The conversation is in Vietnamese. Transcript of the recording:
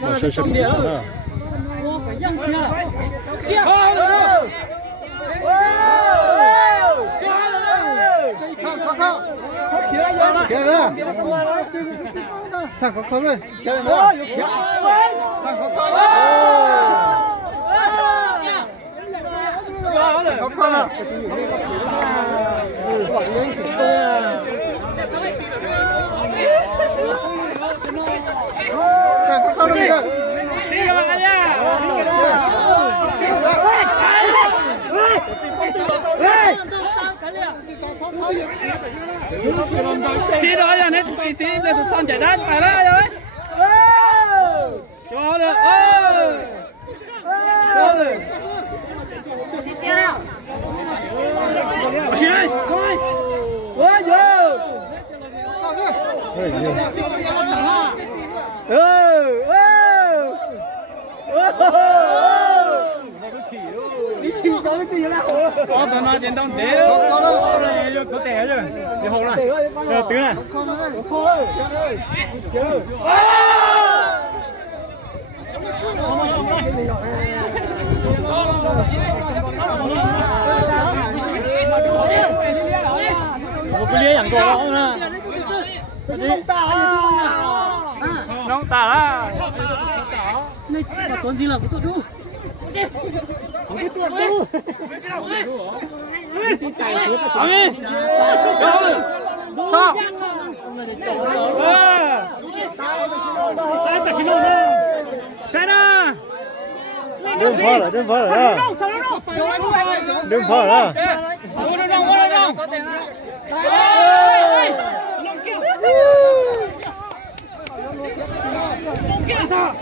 Sơ sơ đi. Kéo nữa. Sang khó rồi. Kéo nữa. Sang khó rồi. Khó rồi. Quảng lên chúng tôi là. Sang khó rồi. Xin các bạn nha. Chỉ đó là nè, chỉ là tụi con chạy đá phải đó rồi. Cho được. Đi tiếp nào. Xin ơi, coi. Ôi giời. Đi chỉ có cái gì là hồ. Có tao nói đến trong té. Có té rồi. Đi hồ này. Tứ này. Một cái lia chẳng có nữa. Nông tả. Nông tả. Này là con gì là của tôi đúng. Không biết tuột đâu. Tin tài của tôi. Đi. Sao? Sai ta xin lỗi. Sai na. Đừng phá lại đó. Đừng phá đó. Sao?